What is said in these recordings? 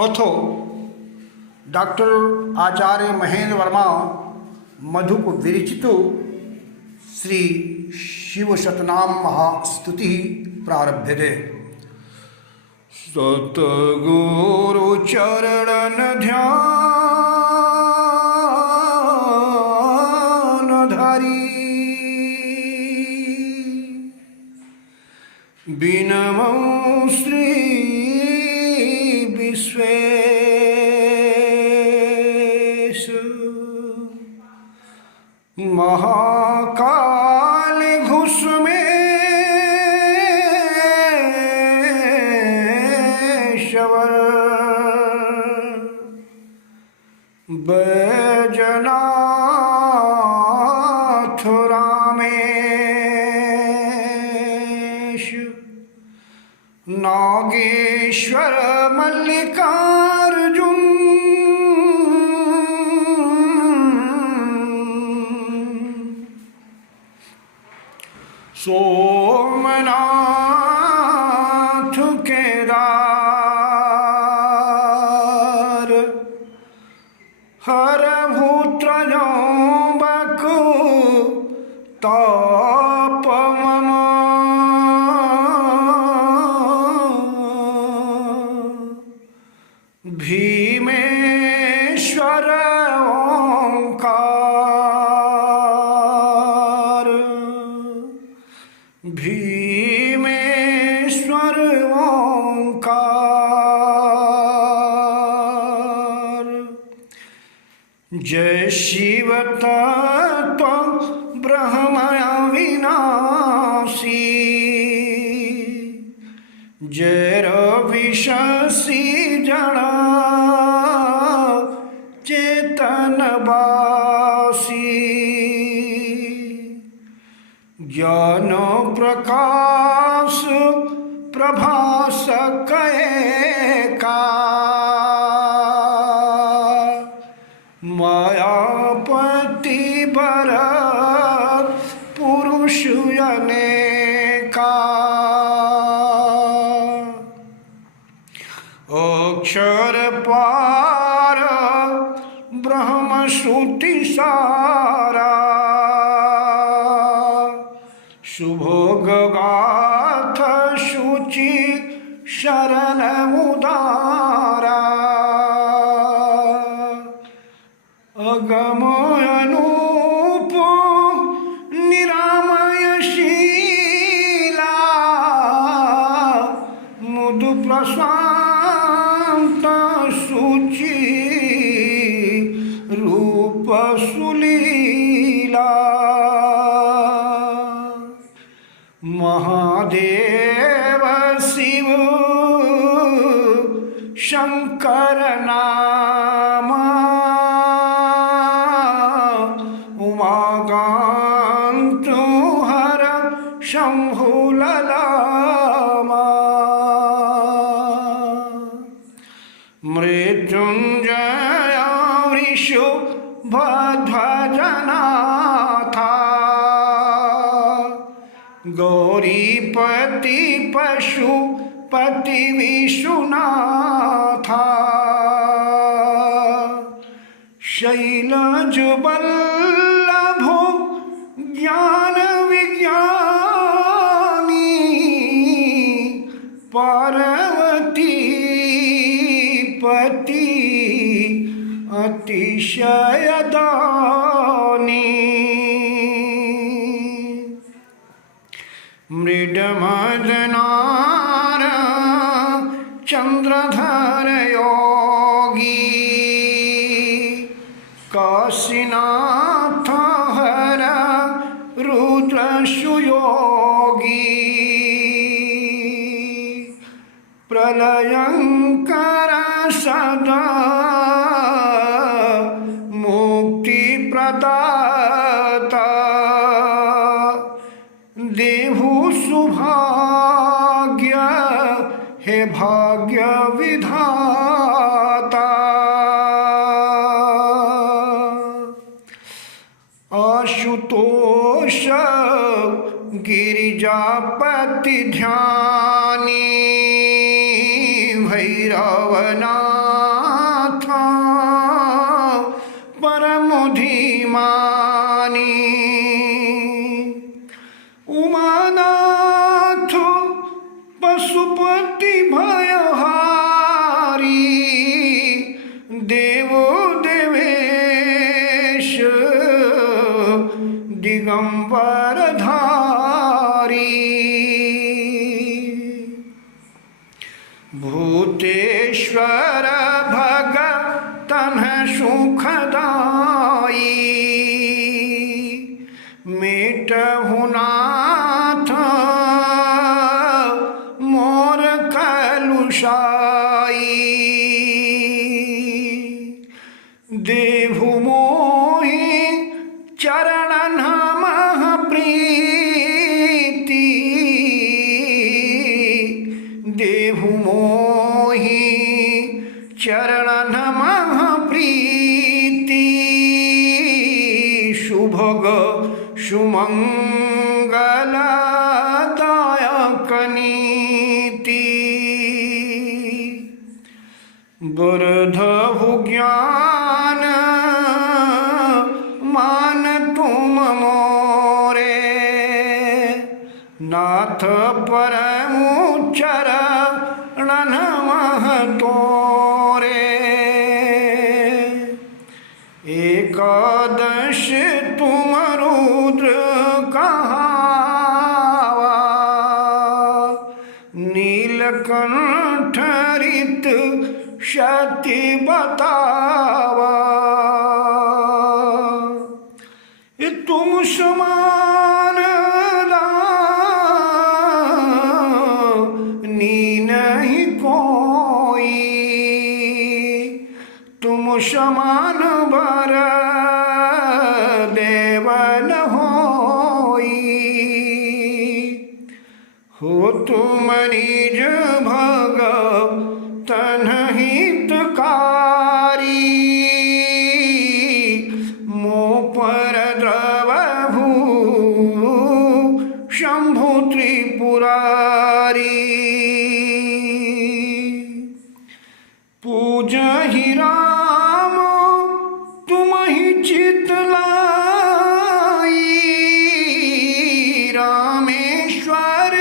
अथो डॉक्टर आचार्य महेंद्र वर्मा मधुप विरचितो श्री शिव शतनाम महास्तुति प्रारभ्यते। सतगुरु चरण ध्यान धारी बिनमौ श्री विश्वेश महाकाल घुसमेश्वर बैजनाथ रामेश नागेश्वर मल्लिकार्जुन सोमनाथ केदार हरभूत्रजम्बक तापमम भीमेश्वर ओंकार भीमेश्वर ओंकार। जय शिव तत्व ब्रह्म अविनाशी जय रवि शशि जड़ा चेतनवासी ज्ञान प्रकाश प्रभास का मायापति बर पुरुष अनेका अक्षर पार ब्रह्म श्रुति सारा शुभोग गाथ शुचि शरण उदारा अगम अनूप निरामय शीला मुदु प्रशांत शुचि रूप सुलीला महादेव शिव शंकर नाम उमाकांत हर शंभु ललामा मृत्युंजय वृषभध्वजनाथा गौरीपति पशुपति विश्वनाथा शैलज वल्लभो ज्ञान विज्ञानी पार्वती पति अतिशय दानी मृडमदनार चंद्रधर योगी काशीनाथ हर रुद्र सुयोगी प्रलयंकर सदा मुक्ति प्रदाता देहु सुभाग्य हे भाग्य विधाता आशुतोष गिरिजापति ध्यानी भैरव भैरवनाथ परम धीमानी। उमानाथ पशुपति भयहारी देवो देवेश दिगंबर धारी। भूतेश्वर भगतन सुखदाई मेटहु नाथ मोर कलुषाई। देहु मोहि चरण नमः प्रीति देहु मोहि चरण नमः प्रीति। शुभग सुमंगलदायक नीति बरधहु ज्ञान मान तुम मोरे। नाथ परम चरण नमः तोरे। एकादश तुम रुद्र कहावा नीलकंठ ऋत शक्ति बतावा। तुम समान नी नहीं कोई। तुम समान बर देव न होई। हो तुम निज भगतन हितकारी मो पर द्रवभू शंभु त्रिपुरारी। पूजहि राम तुम ही चितलाई। रामेश्वर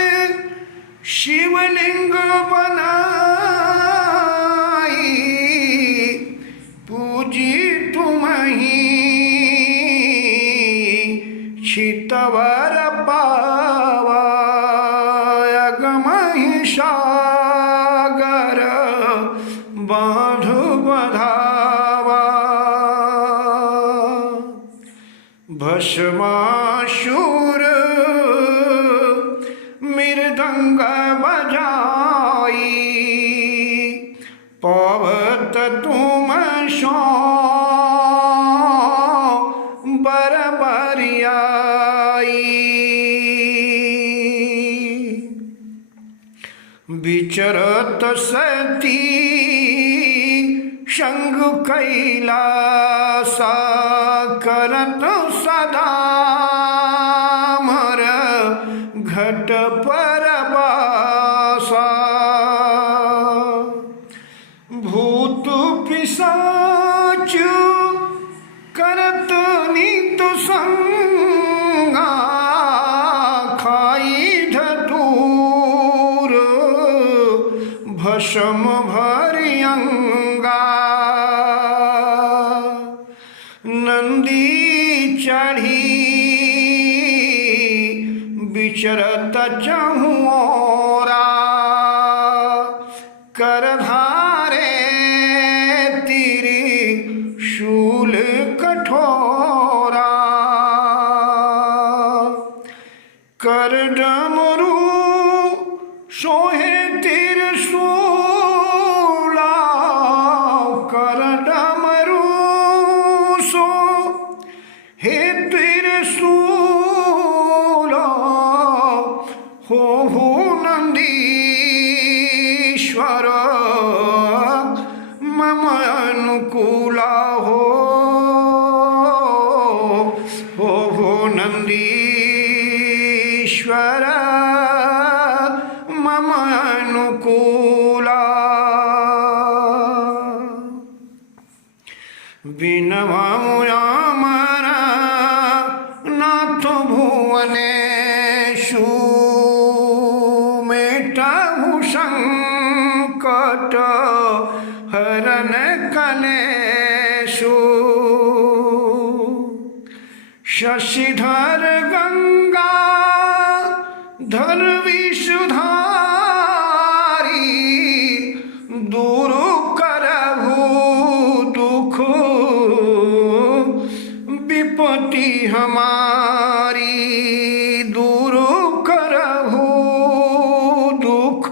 शिवलिंग बनाई। पूजी तुम ही छितवर पावा। अगमहि सागर बांधु बधावा। भस्मासुर मृदंग बजाई पवत तुम सो बरबरियाई। विचरत सती संग कैलासा करत सदा मर घट पर वासा। भूत पिशाच करत नित संगा खाई धतूर भस्म भरियंगा। नंदी चढ़ी विचरत चहुओरा करधारे तिरि शूल कठोरा। कर डमरू सोहे त्रिशूला। कर डमरू सो हे त्रिशूला। हो नंदीश्वर विनवमुयामर नाथ भुवनेषु मेटहु संकट हरण कलेषु शशिधर गंगा धर विषुधारी दूर करहु दुख विपत्ति हमारी दूर करहु दुख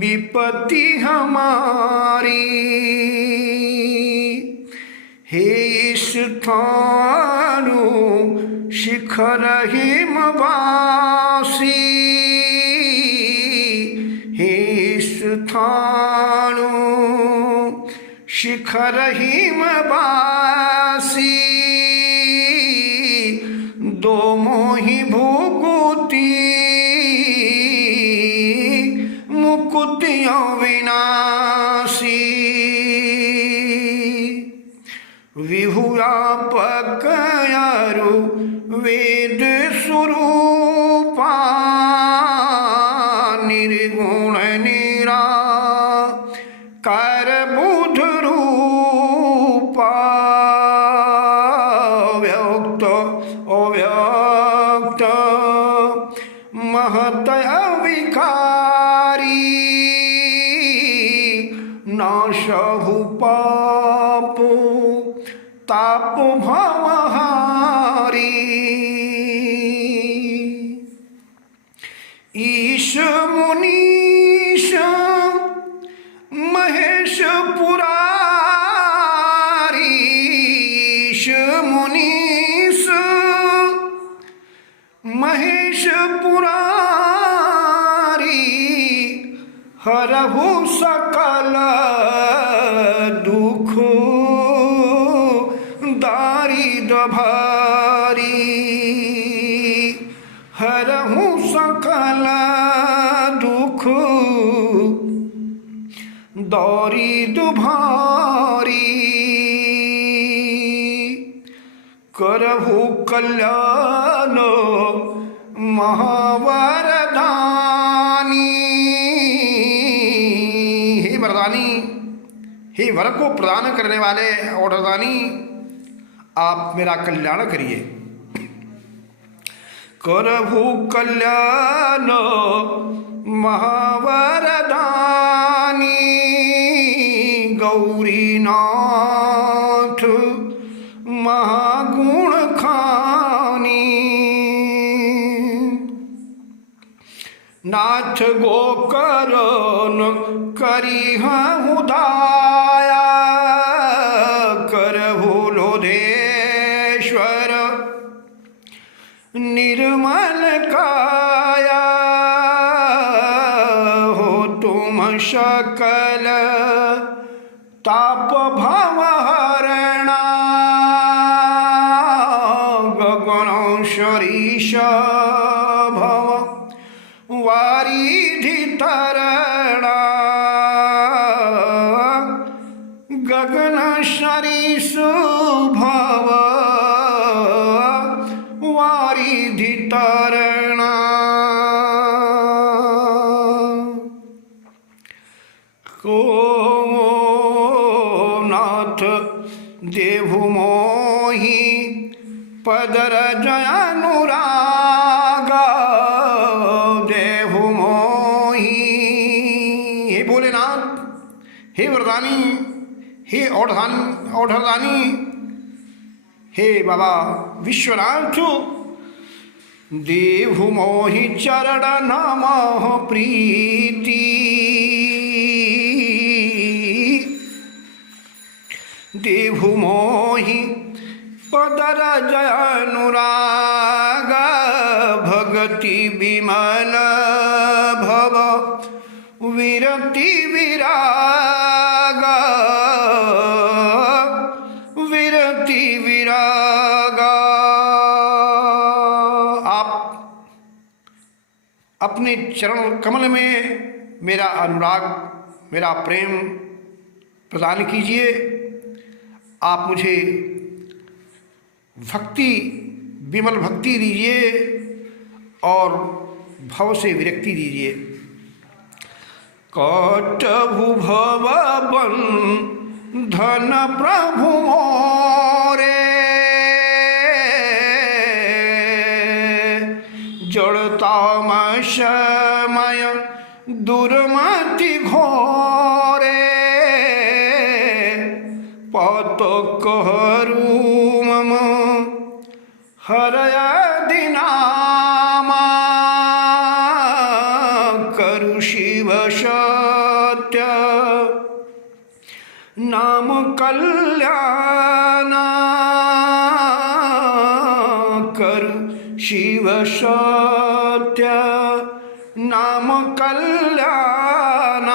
विपत्ति हमारी हे स्थानु शिखर हिमवासी हे स्थानु शिखर हिमवासी दो मोहि भुगुति मुकुति अविनाशी विहुव्यापकयरु वेद स्वरूपा निर्गुण निराकार बुध रूपा व्यक्त अव्यक्त महत अविकारी नाशहु पाप ताप भवहारी ईश मुनीश महेश पुरारी ईश मुनीश महेश पुरारी हरहु सकल दुख दारिद्र भारी हरहु सकल दुख दारिद्र भारी करहु कल्याण महावरदानी हे वरदानी हे वर को प्रदान करने वाले और वरदानी आप मेरा कल्याण करिए। करहु कल्याण महावरदानी गौरीनाथ महागुण खानी नाथ गोकरण करिहु दाया करहु लोधेश्वर निर्मल काया हो तुम सकल ताप भवहरणा गगन शरीश भव वारिधि तरणा गगन शरीश भव वारिधि तरणा को नाथ देहु मोहि पदर जयानुरागा देहु मोहि। हे भोलेनाथ, हे वरदानी, हे औढ़दानी, हे बाबा विश्वनाथ, देहु मोहि चरण नमः प्रीति देहु मोहि पदर जयानुराग भगति विमल भव विरति विराग विरति विराग। आप अपने चरण कमल में मेरा अनुराग, मेरा प्रेम प्रदान कीजिए आप मुझे भक्ति, विमल भक्ति दीजिए और भव से विरक्ति दीजिए। कटभु भव बंधन प्रभु मोरे, जड़तामशमय दुर्मति घोरे, पतकहरू मम हरयादि नामा, करु शिव सत्य नाम कल्याण, करु शिव सत्य नाम कल्याण।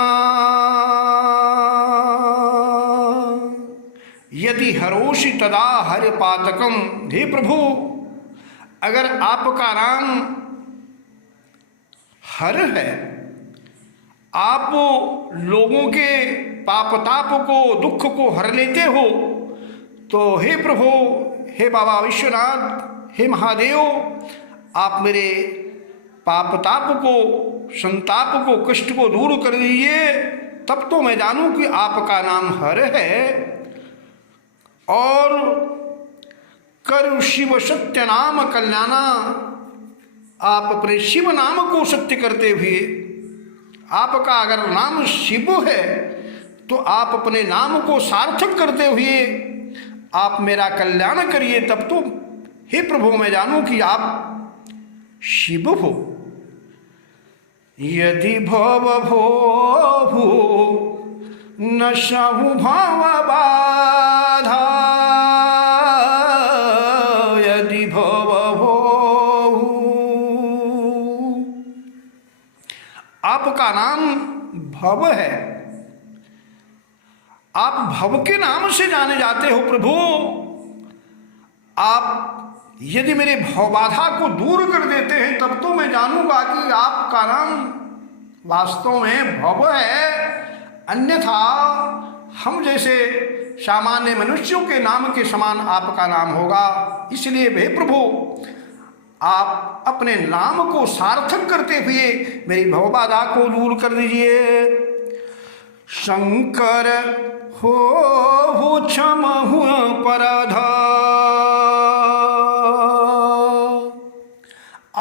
यदि हरोषि तदा हरि पातकम, हे प्रभु अगर आपका नाम हर है, आप लोगों के पापताप को, दुख को हर लेते हो, तो हे प्रभु, हे बाबा विश्वनाथ, हे महादेव, आप मेरे पापताप को, संताप को, कष्ट को दूर कर दीजिए, तब तो मैं जानूं कि आपका नाम हर है। और करु शिव सत्य नाम कल्याणा, आप अपने शिव नाम को सत्य करते हुए, आपका अगर नाम शिव है तो आप अपने नाम को सार्थक करते हुए आप मेरा कल्याण करिए, तब तो हे प्रभु मैं जानूं कि आप शिव हो। यदि भव भोभु न सहु भव बाधा, यदि भव भोभु, आपका नाम भव है, आप भव के नाम से जाने जाते हो प्रभु। आप यदि मेरे भवबाधा को दूर कर देते हैं, तब तो मैं जानूंगा कि आपका नाम वास्तव में भव है, अन्यथा हम जैसे सामान्य मनुष्यों के नाम के समान आपका नाम होगा। इसलिए हे प्रभु, आप अपने नाम को सार्थक करते हुए मेरी भवबाधा को दूर कर दीजिए। शंकर हो क्षमहु परधा,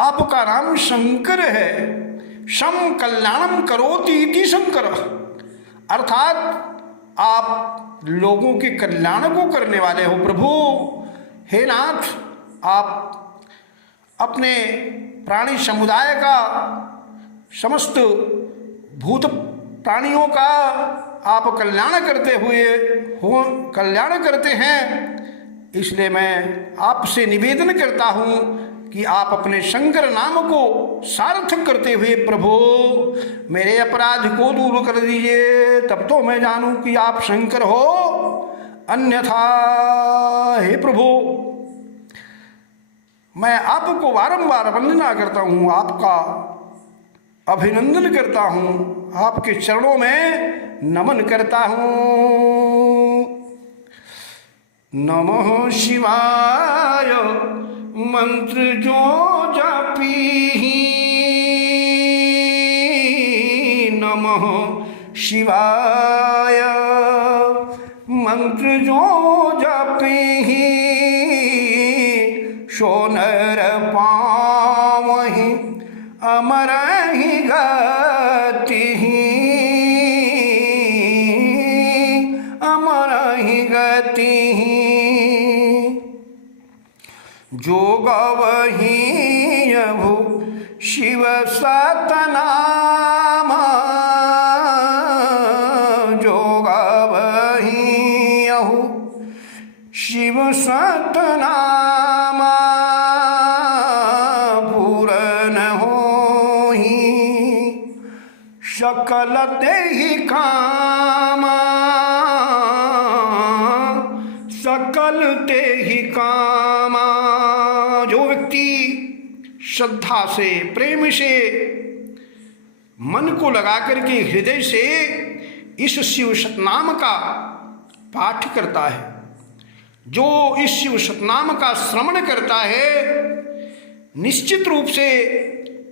आपका नाम शंकर है। शम कल्याणम करोति इति शंकर, अर्थात आप लोगों के कल्याण को करने वाले हो प्रभु। हे नाथ, आप अपने प्राणी समुदाय का, समस्त भूत प्राणियों का आप कल्याण करते हैं। इसलिए मैं आपसे निवेदन करता हूँ कि आप अपने शंकर नाम को सार्थक करते हुए प्रभु मेरे अपराध को दूर कर दीजिए, तब तो मैं जानूं कि आप शंकर हो। अन्यथा हे प्रभु, मैं आपको बारंबार वंदना करता हूँ, आपका अभिनंदन करता हूँ, आपके चरणों में नमन करता हूँ। नमः शिवाय मंत्र जो जपी, नमः शिवाय मंत्र जो जपी, सोनर पावहि अमर ही गति, अमर ही गति। जो गवहि यभु शिव सतनाम, जो गवहि यहु शिव सतनाम, पूरन होहि सकल देहि कामा, सकल देहि कामा। जो व्यक्ति श्रद्धा से, प्रेम से, मन को लगा करके हृदय से इस शिव सतनाम का पाठ करता है, जो इस शिव सतनाम का श्रवण करता है निश्चित रूप से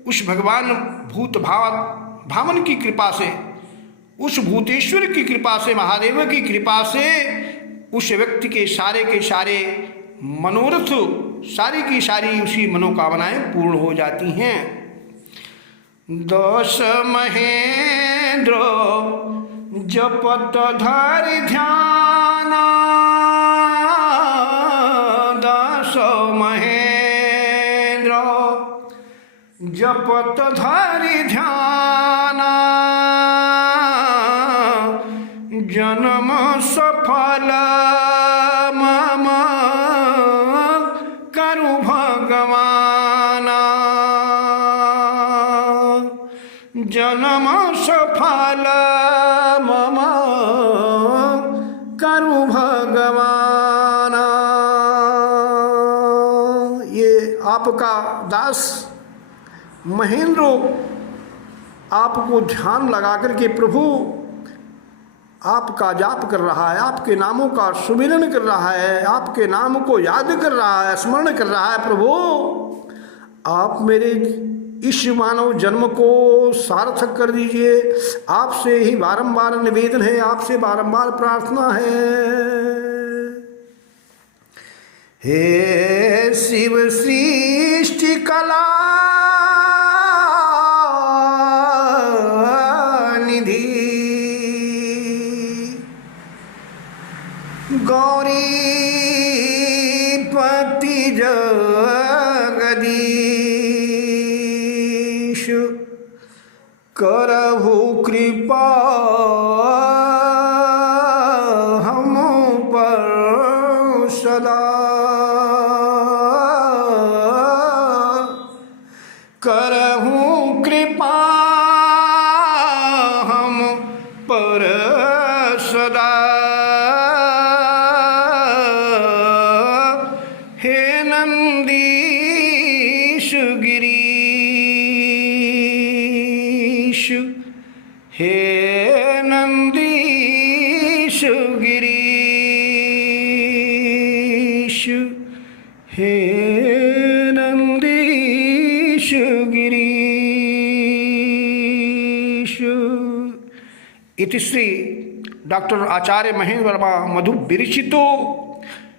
उस भगवान भूत भावन की कृपा से, उस भूतेश्वर की कृपा से, महादेव की कृपा से उस व्यक्ति के सारे मनोरथ, सारी की सारी उसी मनोकामनाएं पूर्ण हो जाती हैं। दश महेंद्र जपत धरि ध्यान, दश महेंद्र जपत धरि ध्यान, जन्म सफल मम करु भगवान, जन्म सफल मम करु भगवान। ये आपका दास महेंद्र आपको ध्यान लगा करके प्रभु आपका जाप कर रहा है, आपके नामों का सुमिरन कर रहा है, आपके नाम को याद कर रहा है, स्मरण कर रहा है। प्रभु आप मेरे इस मानव जन्म को सार्थक कर दीजिए। आपसे ही बारंबार निवेदन है, आपसे बारंबार प्रार्थना है। हे शिव सृष्टि कला निधि, गौरीपति जगदीश, करहु कृपा हम पर सदा, करहु कृपा हम पर सदा। हे नंदीश गिरीश, हे नंदीश गिरीश, हे नंदीश गिरीश। इति श्री डॉक्टर आचार्य महेंद्र वर्मा मधु विरचितो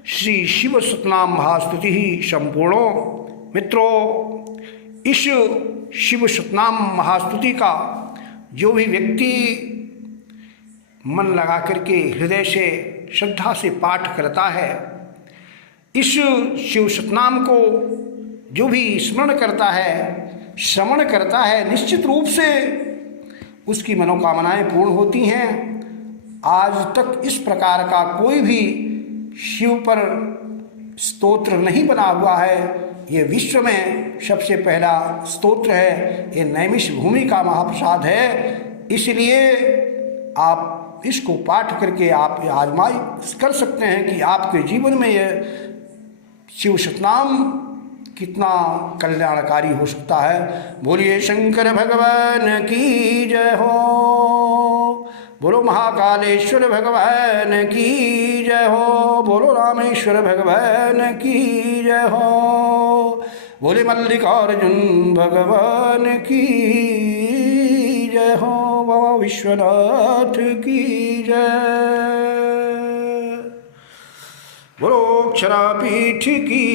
श्री शिव सतनाम महास्तुति ही संपूर्णो। मित्रों, इस शिव सतनाम महास्तुति का जो भी व्यक्ति मन लगा करके हृदय से श्रद्धा से पाठ करता है, इस शिव सतनाम को जो भी स्मरण करता है, श्रवण करता है, निश्चित रूप से उसकी मनोकामनाएं पूर्ण होती हैं। आज तक इस प्रकार का कोई भी शिव पर स्तोत्र नहीं बना हुआ है। ये विश्व में सबसे पहला स्तोत्र है। ये नैमिष भूमि का महाप्रसाद है। इसलिए आप इसको पाठ करके आप आजमाई कर सकते हैं कि आपके जीवन में यह शिव सतनाम कितना कल्याणकारी हो सकता है। बोलिए शंकर भगवान की जय हो, बोलो महाकालेश्वर भगवान की जय हो, बोलो रामेश्वर भगवान की जय हो, बोले मल्लिकार्जुन भगवान की जय हो, बाबा विश्वनाथ की जय, बोलो अक्षरापीठ की